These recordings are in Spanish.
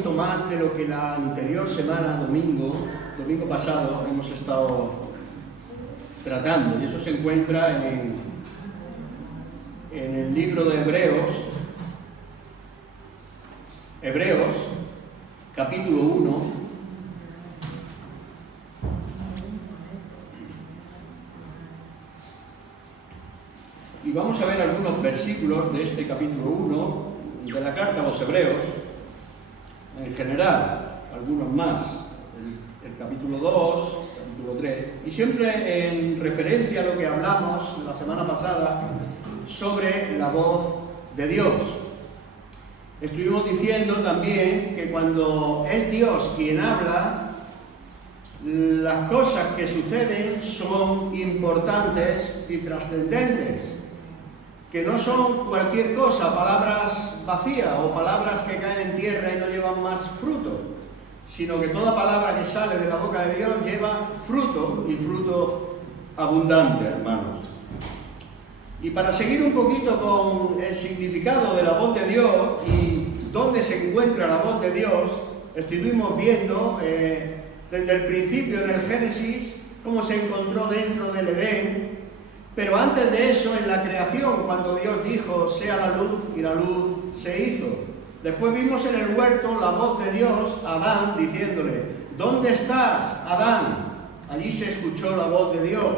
poquito más de lo que la anterior semana, domingo pasado, hemos estado tratando. Y eso se encuentra en el libro de Hebreos, capítulo 1. Y vamos a ver algunos versículos de este capítulo 1 de la carta a los Hebreos, en general, algunos más, el capítulo 2, capítulo 3, y siempre en referencia a lo que hablamos la semana pasada sobre la voz de Dios. Estuvimos diciendo también que cuando es Dios quien habla, las cosas que suceden son importantes y trascendentes, que no son cualquier cosa, palabras vacías o palabras que caen en tierra y no llevan más fruto, sino que toda palabra que sale de la boca de Dios lleva fruto, y fruto abundante, hermanos. Y para seguir un poquito con el significado de la voz de Dios y dónde se encuentra la voz de Dios, estuvimos viendo desde el principio en el Génesis cómo se encontró dentro del Edén. Pero antes de eso, en la creación, cuando Dios dijo, sea la luz, y la luz se hizo. Después vimos en el huerto la voz de Dios a Adán diciéndole, ¿dónde estás, Adán? Allí se escuchó la voz de Dios.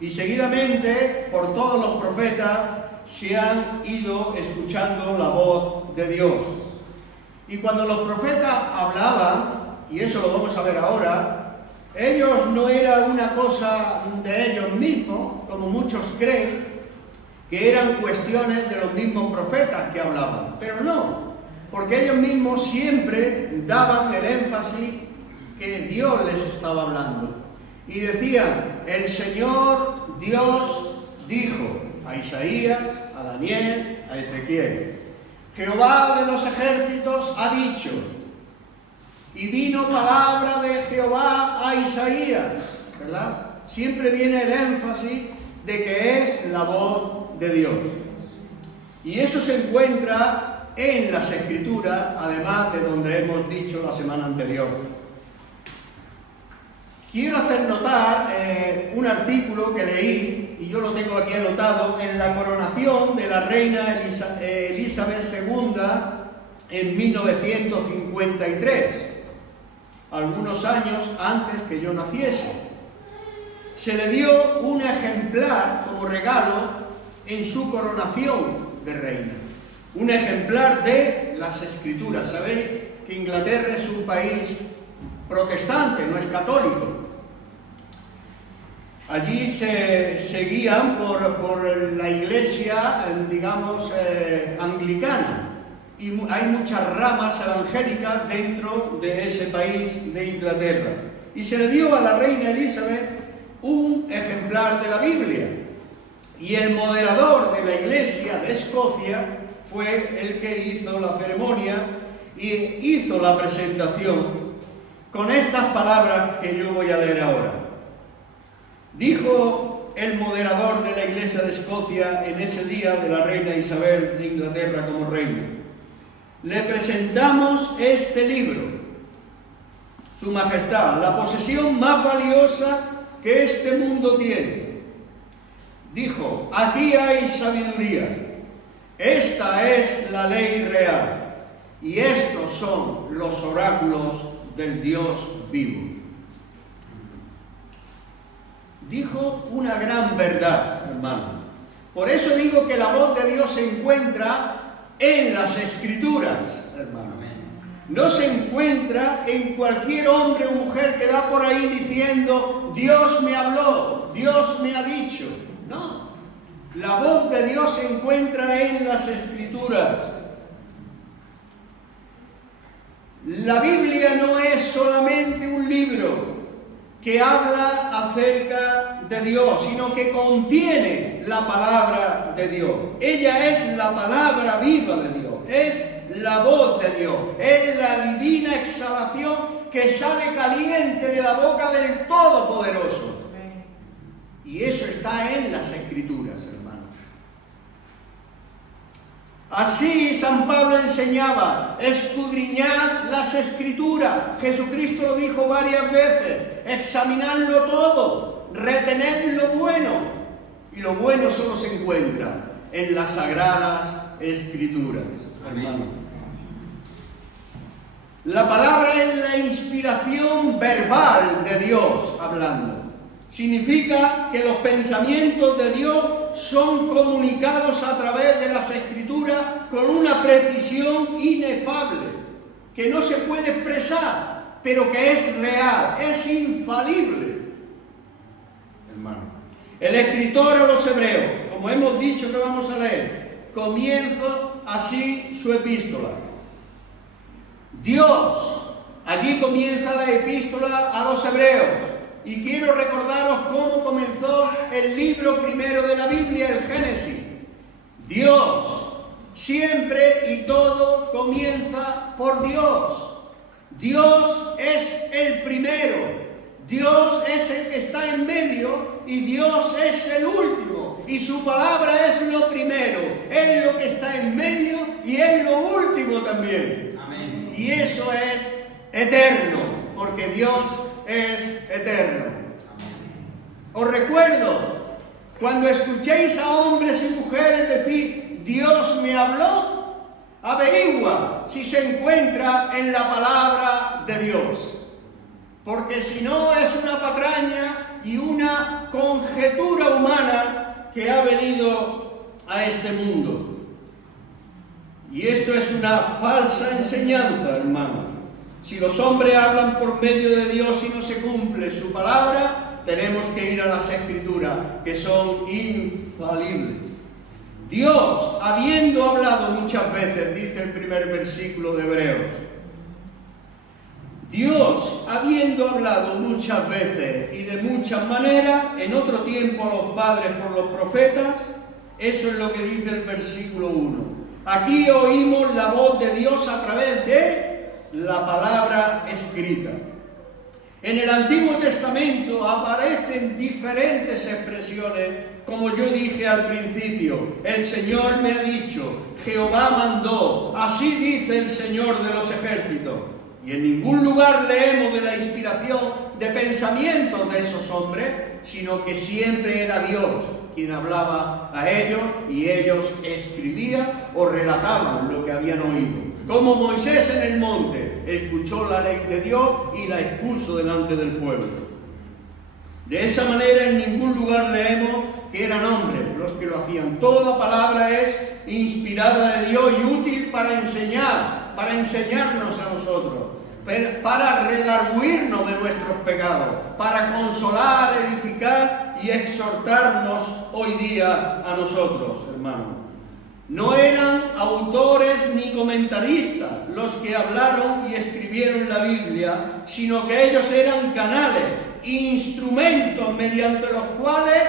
Y seguidamente, por todos los profetas, se han ido escuchando la voz de Dios. Y cuando los profetas hablaban, y eso lo vamos a ver ahora, ellos no era una cosa de ellos mismos, como muchos creen, que eran cuestiones de los mismos profetas que hablaban. Pero no, porque ellos mismos siempre daban el énfasis que Dios les estaba hablando. Y decían, el Señor Dios dijo a Isaías, a Daniel, a Ezequiel, Jehová de los ejércitos ha dicho, y vino palabra de Jehová a Isaías, ¿verdad? Siempre viene el énfasis de que es la voz de Dios. Y eso se encuentra en las Escrituras, además de donde hemos dicho la semana anterior. Quiero hacer notar un artículo que leí, y yo lo tengo aquí anotado, en la coronación de la reina Elizabeth II en 1953. Algunos años antes que yo naciese. Se le dio un ejemplar como regalo en su coronación de reina. Un ejemplar de las Escrituras. Sabéis que Inglaterra es un país protestante, no es católico. Allí se guían por la iglesia, digamos, anglicana. Y hay muchas ramas evangélicas dentro de ese país de Inglaterra. Y se le dio a la reina Elizabeth un ejemplar de la Biblia. Y el moderador de la iglesia de Escocia fue el que hizo la ceremonia y hizo la presentación con estas palabras que yo voy a leer ahora. Dijo el moderador de la iglesia de Escocia en ese día de la reina Isabel de Inglaterra como reina. Le presentamos este libro, Su Majestad, la posesión más valiosa que este mundo tiene. Dijo, aquí hay sabiduría, esta es la ley real, y estos son los oráculos del Dios vivo. Dijo una gran verdad, hermano. Por eso digo que la voz de Dios se encuentra en las Escrituras, hermano. No se encuentra en cualquier hombre o mujer que va por ahí diciendo, Dios me habló, Dios me ha dicho. No. La voz de Dios se encuentra en las Escrituras. La Biblia no es solamente un libro que habla acerca de Dios, sino que contiene la palabra de Dios. Ella es la palabra viva de Dios, es la voz de Dios, es la divina exhalación que sale caliente de la boca del Todopoderoso. Y eso está en las Escrituras, hermanos. Así San Pablo enseñaba: escudriñad las Escrituras. Jesucristo lo dijo varias veces: examinadlo todo, retened lo bueno. Y lo bueno solo se encuentra en las Sagradas Escrituras, hermano. La palabra es la inspiración verbal de Dios hablando. Significa que los pensamientos de Dios son comunicados a través de las Escrituras con una precisión inefable, que no se puede expresar, pero que es real, es infalible. Hermano, el escritor a los hebreos, como hemos dicho que vamos a leer, comienza así su epístola. Dios, allí comienza la epístola a los hebreos. Y quiero recordaros cómo comenzó el libro primero de la Biblia, el Génesis. Dios, siempre y todo comienza por Dios. Dios es el primero, Dios es el que está en medio y Dios es el último. Y su palabra es lo primero, es lo que está en medio y es lo último también. Amén. Y eso es eterno, porque Dios es eterno. Os recuerdo, cuando escuchéis a hombres y mujeres decir Dios me habló, averigua si se encuentra en la palabra de Dios, porque si no es una patraña y una conjetura humana que ha venido a este mundo. Y esto es una falsa enseñanza, hermanos. Si los hombres hablan por medio de Dios y no se cumple su palabra, tenemos que ir a las Escrituras, que son infalibles. Dios, habiendo hablado muchas veces, dice el primer versículo de Hebreos, Dios, habiendo hablado muchas veces y de muchas maneras, en otro tiempo a los padres por los profetas, eso es lo que dice el versículo 1. Aquí oímos la voz de Dios a través de la palabra escrita. En el Antiguo Testamento aparecen diferentes expresiones, como yo dije al principio. El Señor me ha dicho, Jehová mandó, así dice el Señor de los ejércitos. Y en ningún lugar leemos de la inspiración de pensamientos de esos hombres, sino que siempre era Dios quien hablaba a ellos y ellos escribían o relataban lo que habían oído. Como Moisés en el monte escuchó la ley de Dios y la expuso delante del pueblo. De esa manera en ningún lugar leemos que eran hombres los que lo hacían. Toda palabra es inspirada de Dios y útil para enseñar, para enseñarnos a nosotros, para redarguirnos de nuestros pecados, para consolar, edificar y exhortarnos hoy día a nosotros, hermanos. No eran autores ni comentaristas los que hablaron y escribieron la Biblia, sino que ellos eran canales, instrumentos mediante los cuales,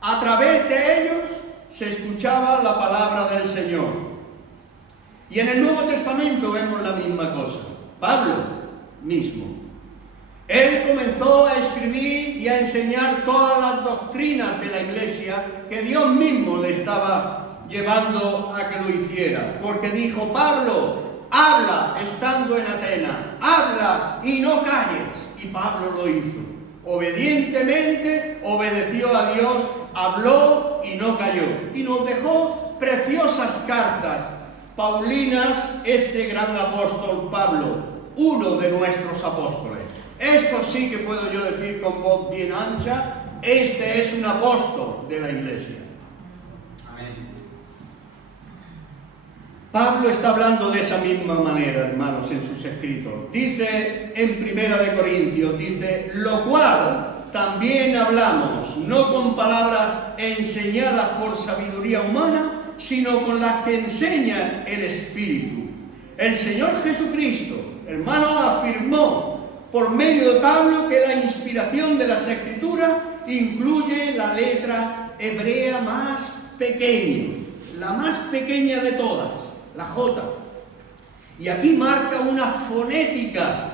a través de ellos, se escuchaba la palabra del Señor. Y en el Nuevo Testamento vemos la misma cosa. Pablo mismo. Él comenzó a escribir y a enseñar todas las doctrinas de la Iglesia que Dios mismo le estaba llevando a que lo hiciera. Porque dijo, Pablo, habla estando en Atenas, habla y no calles. Y Pablo lo hizo. Obedientemente obedeció a Dios, habló y no calló. Y nos dejó preciosas cartas paulinas, este gran apóstol Pablo, uno de nuestros apóstoles. Esto sí que puedo yo decir con voz bien ancha, este es un apóstol de la Iglesia. Amén. Pablo está hablando de esa misma manera, hermanos, en sus escritos. Dice en 1 Corintios, dice, lo cual también hablamos, no con palabras enseñadas por sabiduría humana, sino con las que enseña el Espíritu. El Señor Jesucristo, hermano, afirmó por medio de Pablo que la inspiración de las Escrituras incluye la letra hebrea más pequeña, la más pequeña de todas, la J. Y aquí marca una fonética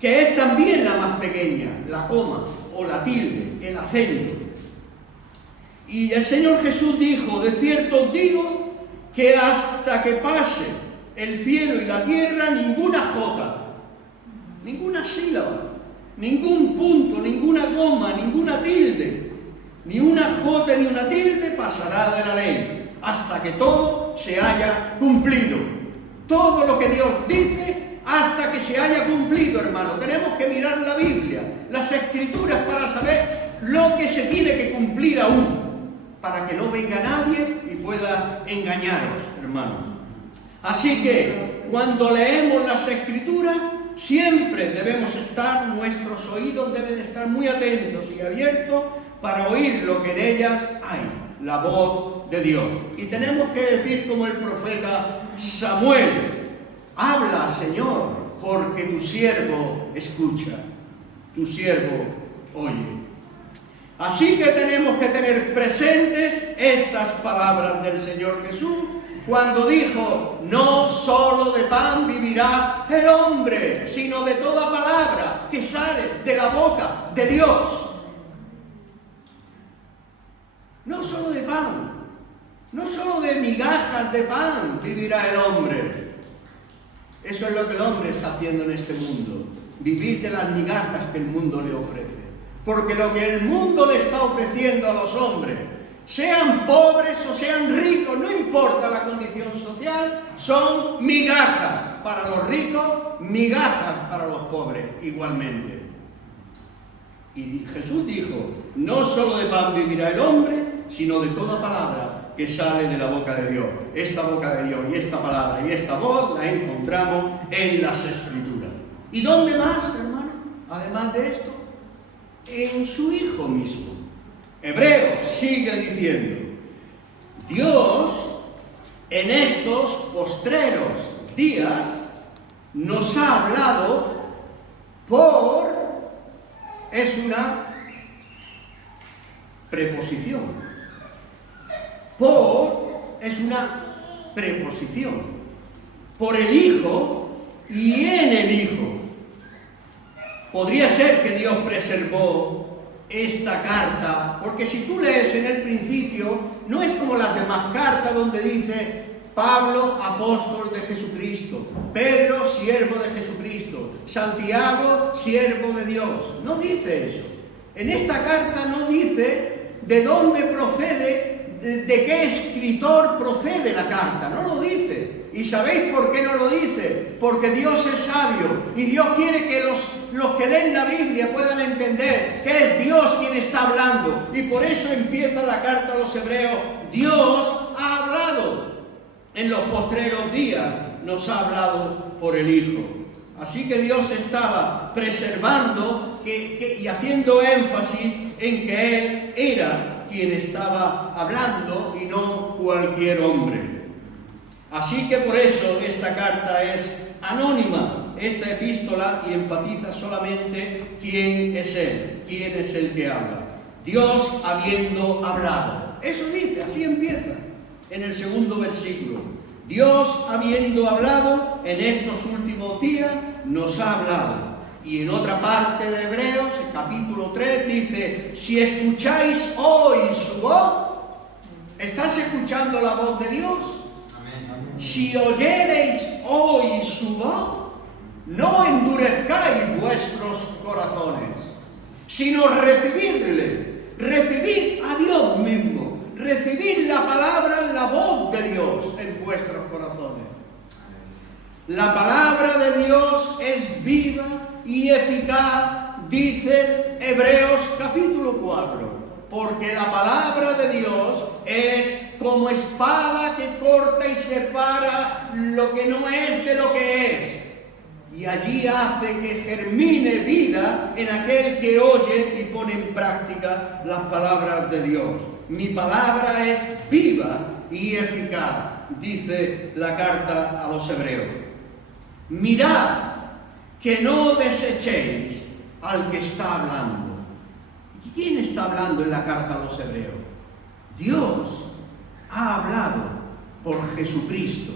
que es también la más pequeña, la coma o la tilde, el acento. Y el Señor Jesús dijo, de cierto os digo que hasta que pase el cielo y la tierra, ninguna jota, ninguna sílaba, ningún punto, ninguna coma, ninguna tilde, ni una jota ni una tilde pasará de la ley, hasta que todo se haya cumplido. Todo lo que Dios dice hasta que se haya cumplido, hermano. Tenemos que mirar la Biblia, las Escrituras, para saber lo que se tiene que cumplir aún, para que no venga nadie y pueda engañaros, hermanos. Así que cuando leemos las Escrituras, siempre debemos estar, nuestros oídos deben estar muy atentos y abiertos para oír lo que en ellas hay, la voz de Dios. Y tenemos que decir como el profeta Samuel: habla, Señor, porque tu siervo escucha, tu siervo oye. Así que tenemos que tener presentes estas palabras del Señor Jesús cuando dijo: no solo de pan vivirá el hombre, sino de toda palabra que sale de la boca de Dios. No solo de pan, no solo de migajas de pan vivirá el hombre. Eso es lo que el hombre está haciendo en este mundo, vivir de las migajas que el mundo le ofrece. Porque lo que el mundo le está ofreciendo a los hombres, sean pobres o sean ricos, no importa la condición social, son migajas para los ricos, migajas para los pobres igualmente. Y Jesús dijo: no solo de pan vivirá el hombre, sino de toda palabra que sale de la boca de Dios. Esta boca de Dios y esta palabra y esta voz la encontramos en las Escrituras. ¿Y dónde más, hermano? Además de esto, en su Hijo mismo. Hebreos sigue diciendo: Dios en estos postreros días nos ha hablado por... es una preposición. Por es una preposición. Por el Hijo y en el Hijo. Podría ser que Dios preservó esta carta, porque si tú lees en el principio, no es como las demás cartas donde dice Pablo, apóstol de Jesucristo, Pedro, siervo de Jesucristo, Santiago, siervo de Dios. No dice eso. En esta carta no dice de dónde procede, de qué escritor procede la carta. No lo dice. ¿Y sabéis por qué no lo dice? Porque Dios es sabio y Dios quiere que los que leen la Biblia puedan entender que es Dios quien está hablando. Y por eso empieza la carta a los hebreos: Dios ha hablado. En los postreros días nos ha hablado por el Hijo. Así que Dios estaba preservando y haciendo énfasis en que Él era quien estaba hablando y no cualquier hombre. Así que por eso esta carta es anónima, esta epístola, y enfatiza solamente quién es Él, quién es el que habla. Dios habiendo hablado. Eso dice, así empieza en el segundo versículo. Dios habiendo hablado en estos últimos días nos ha hablado. Y en otra parte de Hebreos, el capítulo 3, dice: si escucháis hoy su voz, ¿estás escuchando la voz de Dios? Si oyereis hoy su voz, no endurezcáis vuestros corazones, sino recibidle, recibid a Dios mismo, recibid la palabra, la voz de Dios en vuestros corazones. La palabra de Dios es viva y eficaz, dice Hebreos capítulo 4, porque la palabra de Dios es como espada que corta y separa lo que no es de lo que es, y allí hace que germine vida en aquel que oye y pone en práctica las palabras de Dios. Mi palabra es viva y eficaz, dice la carta a los hebreos. Mirad que no desechéis al que está hablando. ¿Quién está hablando en la carta a los hebreos? Dios ha hablado por Jesucristo.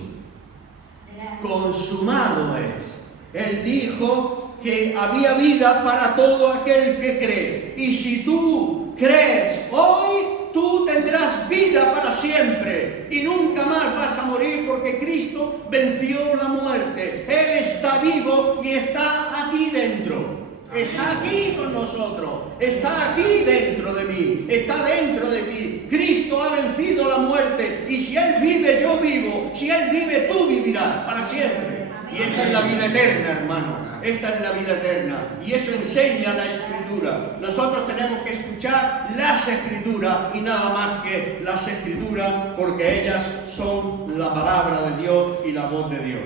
Consumado es. Él dijo que había vida para todo aquel que cree. Y si tú crees hoy, tú te tendrás vida para siempre y nunca más vas a morir porque Cristo venció la muerte. Él está vivo y está aquí dentro. Está aquí con nosotros, está aquí dentro de mí, está dentro de ti. Cristo ha vencido la muerte y si Él vive, yo vivo. Si Él vive, tú vivirás para siempre. Y esta es la vida eterna, hermano. Esta es la vida eterna. Y eso enseña la Escritura. Nosotros tenemos que escuchar las Escrituras y nada más que las Escrituras, porque ellas son la palabra de Dios y la voz de Dios.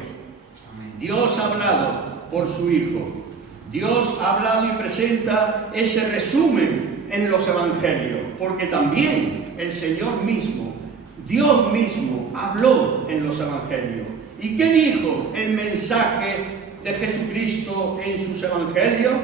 Dios ha hablado por su Hijo. Dios ha hablado y presenta ese resumen en los Evangelios, porque también el Señor mismo, Dios mismo, habló en los Evangelios. ¿Y qué dijo el mensaje de Jesucristo en sus Evangelios?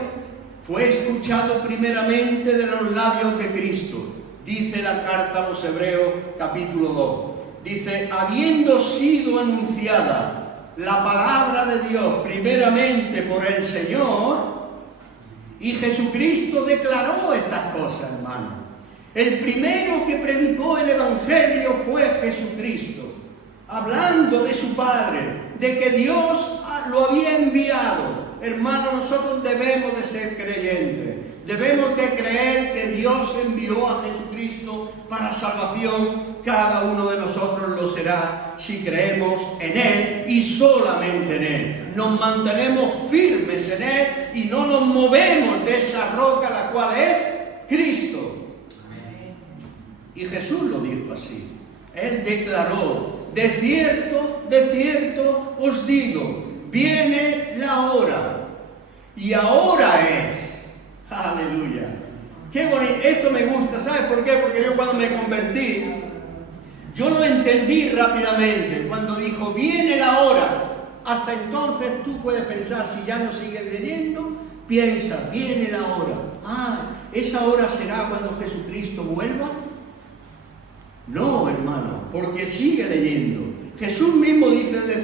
Fue escuchado primeramente de los labios de Cristo. Dice la carta a los Hebreos, capítulo 2. Dice, habiendo sido anunciada la palabra de Dios primeramente por el Señor, y Jesucristo declaró estas cosas, hermano. El primero que predicó el Evangelio fue Jesucristo, hablando de su Padre, de que Dios lo había enviado. Hermano, nosotros debemos de ser creyentes, debemos de creer que Dios envió a Jesucristo para salvación. Cada uno de nosotros lo será si creemos en Él y solamente en Él. Nos mantenemos firmes en Él y no nos movemos de esa roca la cual es Cristo. Y Jesús lo dijo así. Él declaró, de cierto os digo, viene la hora y ahora es. Aleluya. Qué bonito. Esto me gusta, ¿sabes por qué? Porque yo cuando me convertí, yo lo entendí rápidamente. Cuando dijo, viene la hora. Hasta entonces tú puedes pensar, si ya no sigues leyendo, piensa, viene la hora. Ah, ¿esa hora será cuando Jesucristo vuelva? No, hermano, porque sigue leyendo. Jesús mismo dice, de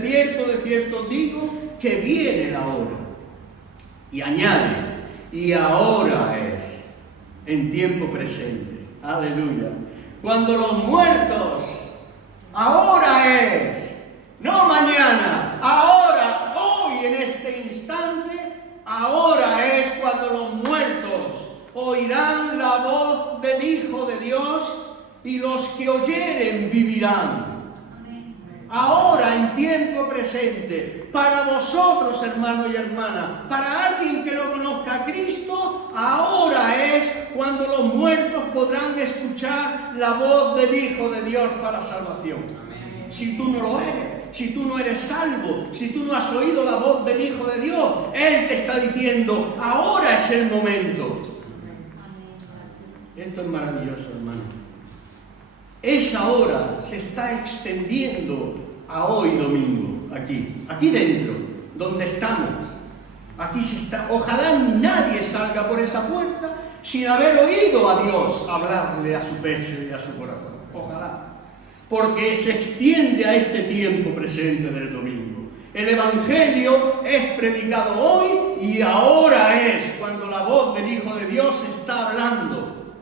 cierto digo, que viene la hora. Y añade, y ahora es, en tiempo presente. Aleluya. Cuando los muertos, ahora es, no mañana, ahora, hoy en este instante, ahora es cuando los muertos oirán la voz del Hijo de Dios y los que oyeren vivirán. Ahora, en tiempo presente, para vosotros, hermanos y hermanas, para alguien que no conozca a Cristo, ahora es cuando los muertos podrán escuchar la voz del Hijo de Dios para salvación. Amén. Si tú no lo eres, si tú no eres salvo, si tú no has oído la voz del Hijo de Dios, Él te está diciendo, ahora es el momento. Esto es maravilloso, hermano. Esa hora se está extendiendo a hoy domingo, aquí dentro, donde estamos. Aquí se está. Ojalá nadie salga por esa puerta sin haber oído a Dios hablarle a su pecho y a su corazón. Ojalá. Porque se extiende a este tiempo presente del domingo. El Evangelio es predicado hoy y ahora es cuando la voz del Hijo de Dios está hablando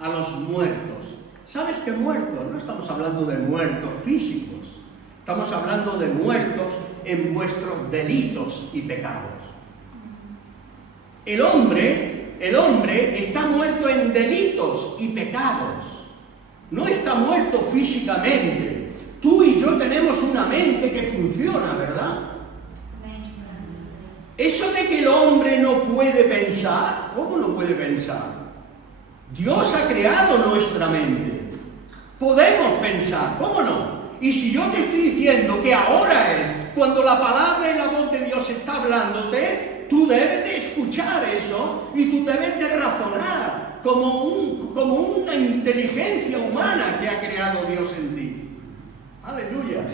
a los muertos. ¿Sabes qué muertos? No estamos hablando de muertos físicos. Estamos hablando de muertos en vuestros delitos y pecados. El hombre está muerto en delitos y pecados. No está muerto físicamente. Tú y yo tenemos una mente que funciona, ¿verdad? Eso de que el hombre no puede pensar, ¿cómo no puede pensar? Dios ha creado nuestra mente. Podemos pensar, ¿cómo no? Y si yo te estoy diciendo que ahora es cuando la palabra y la voz de Dios está hablándote, tú debes de escuchar eso y tú debes de razonar como una inteligencia humana que ha creado Dios en ti. Aleluya.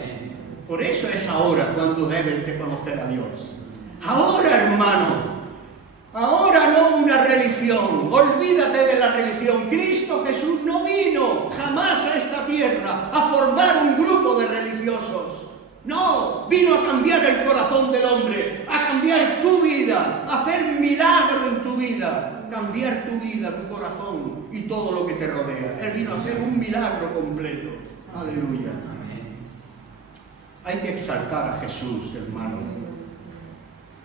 Por eso es ahora cuando debes de conocer a Dios. Ahora, hermano. Ahora no una religión, olvídate de la religión. Cristo Jesús no vino jamás a esta tierra a formar un grupo de religiosos. No, vino a cambiar el corazón del hombre, a cambiar tu vida, a hacer milagro en tu vida. vida, cambiar tu vida, tu corazón y todo lo que te rodea. Él vino a hacer un milagro completo. Aleluya. Hay que exaltar a Jesús, hermano.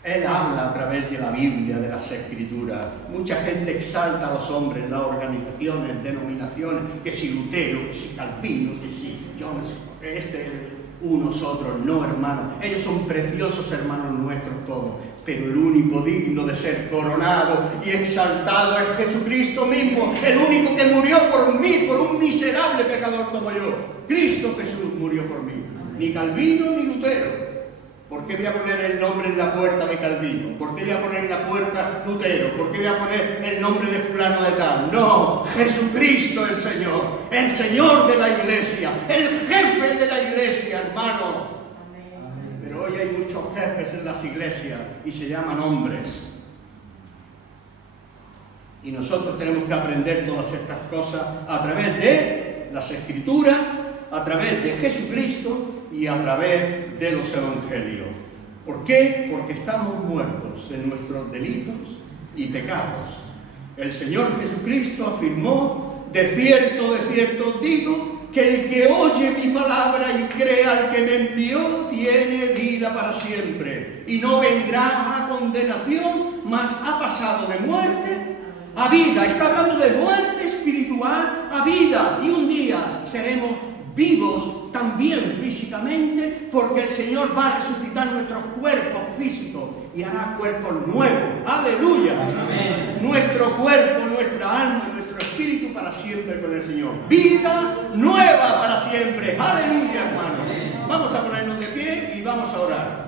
Él habla a través de la Biblia, de las Escrituras. Mucha gente exalta a los hombres, las organizaciones, denominaciones, que si Lutero, que si Calvino, que si Jones, unos otros. No, hermano. Ellos son preciosos hermanos nuestros todos. Pero el único digno de ser coronado y exaltado es Jesucristo mismo. El único que murió por mí, por un miserable pecador como yo. Cristo Jesús murió por mí. Ni Calvino ni Lutero. ¿Por qué voy a poner el nombre en la puerta de Calvino? ¿Por qué voy a poner en la puerta Lutero? ¿Por qué voy a poner el nombre de fulano de tal? No, Jesucristo el Señor de la iglesia, el jefe de la iglesia, hermano. Pero hoy hay muchos jefes en las iglesias y se llaman hombres. Y nosotros tenemos que aprender todas estas cosas a través de las Escrituras, a través de Jesucristo y a través de los evangelios. ¿Por qué? Porque estamos muertos en nuestros delitos y pecados. El Señor Jesucristo afirmó: de cierto os digo, que el que oye mi palabra y cree al que me envió tiene vida para siempre, y no vendrá a condenación, mas ha pasado de muerte a vida. Está hablando de muerte espiritual a vida, y un día seremos vivos también físicamente, porque el Señor va a resucitar nuestros cuerpos físicos y hará cuerpos nuevos. ¡Aleluya! Amén. Nuestro cuerpo, nuestra alma y nuestro espíritu para siempre con el Señor. Vida nueva para siempre. ¡Aleluya, hermanos! Vamos a ponernos de pie y vamos a orar.